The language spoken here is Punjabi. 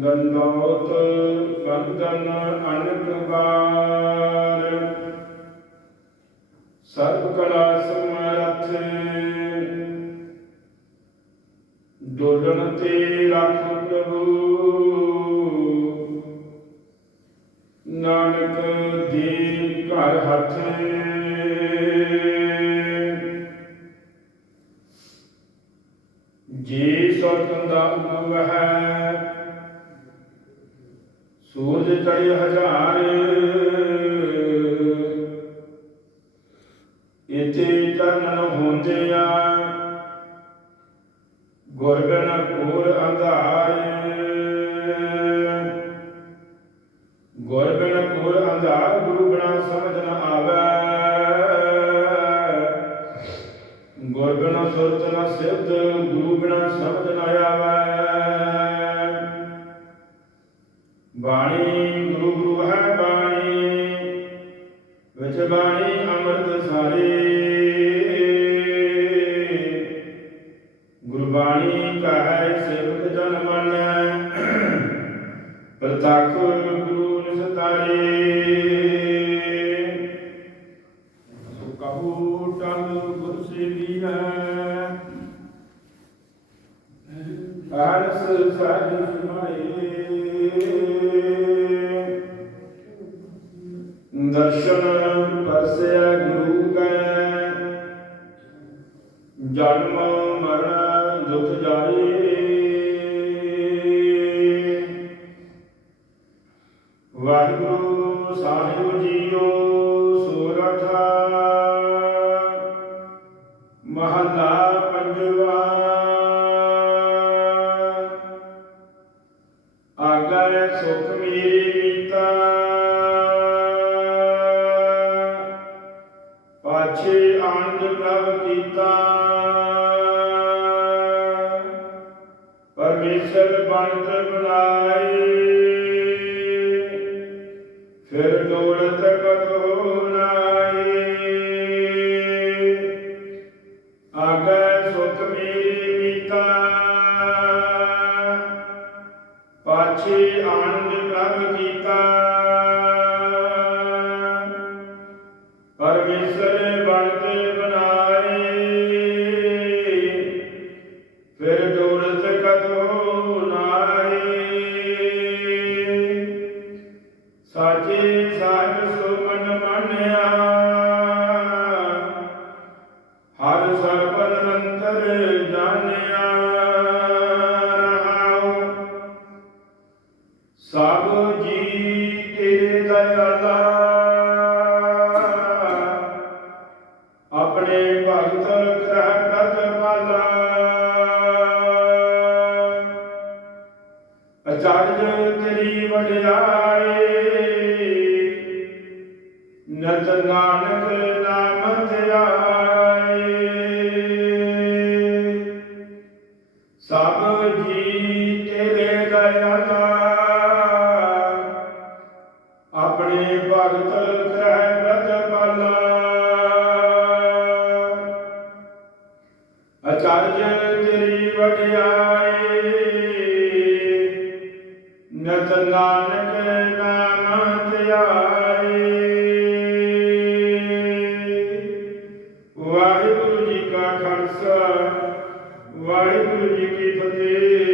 ਦੰਦੋਤ ਬੰਦਨ ਅਨਕ ਬਾਰ ਸਰਬ ਕਲਾ ਸਮਰਥ ਡੋਲਣ ਤੇ ਰੱਖ ਪ੍ਰਭੂ। ਨਾਨਕ ਦੀ ਘਰ ਹੱਥ ਜੀ ਸੁਰਤਨ ਦਾ ਉਪਵ ਹੈ ਹਜ਼ਾਰ। ਇਤੇ ਚਰਨਨ ਹੁੰਦਿਆ ਗੁਰਬਨ ਕੋਰ ਅੰਧਾਰ। ਗੁਰਬਨ ਕੋਰ ਅੰਧਾਰ, ਗੁਰੂ ਬਿਨਾ ਸਮਝ ਨ ਆਵੈ। ਗੁਰਬਨ ਸੁਰਤ ਨ ਸਿੱਧ, ਗੁਰੂ ਬਿਨਾ ਸਮਝ ਨ ਆਵੈ ਬਾਣੀ ਗੁਰੂ ਗੁਰੂ ਹੈ ਬਾਣੀ, ਵਿੱਚ ਬਾਣੀ ਅੰਮ੍ਰਿਤ ਸਾਰੇ। ਗੁਰਬਾਣੀ ਕਹੈ, ਸੇਵਕ ਜਨ ਮੰਨੈ, ਪ੍ਰਤੱਖ ਗੁਰੂ ਨਿਸਤਾਰੇ। ਸੋ ਕਹੂ ਟਲ ਗੁਰ ਸੇਵੀਐ, ਅਰਸ ਸਾਜ ਸਮਾਏ ਦਰਸ਼ਨ ਪਰਸਿਆ ਗੁਰੂ ਕੈ ਜਨਮ ਮਰਨ ਦੁਖ ਜਾਈ ਵਾਹਿਗੁਰੂ ਸਾਹਿਬ ਜੀਓ ਸੋਰਠ ਮਹੱਲਾ ਪੰਜਵਾ। ਆਗੈ ਸੁਖ ਮੇਰੀ ਮੀਤਾ। ਪਾਛੇ ਆਨੰਦ ਪ੍ਰਭ ਕੀਤਾ। ਪਰਮੇਸ਼ਰ ਬਣਤ ਬਣਾਈ ਫਿਰ ਦੌਲਤ ਕਤੋ ਨਾਈ ਆਗੈ ਸੁਖ ਮੇਰੀ ਮੀਤਾ। ਪਾਛੇ ਆਨੰਦ ਪ੍ਰਭ ਕੀਤਾ। ਸਰਬਨ ਮੰਤਰ ਜਾਣਿਆ ਰਹਾਉ ਸਭ ਜੀ ਤੇਰੇ ਦਇਆਲਾ ਆਪਣੇ ਭਗਤ ਗ੍ਰਹਿ ਪ੍ਰਤਪਾਲਾ ਅਚਰਜ ਤੇਰੀ ਵਡਿਆਈ ਨਤ ਨਾਨਕ ਨਾਮ ਧਿਆਏ ਅਚਰਜਨ ਤੇਰੀ ਵਡਿਆਈ। ਨਤ ਨਾਨਕ ਨਾਮ ਧਿਆਈ। ਵਾਹਿਗੁਰੂ ਜੀ ਕਾ ਖਾਲਸਾ, ਵਾਹਿਗੁਰੂ ਜੀ ਕੀ ਫਤਿਹ।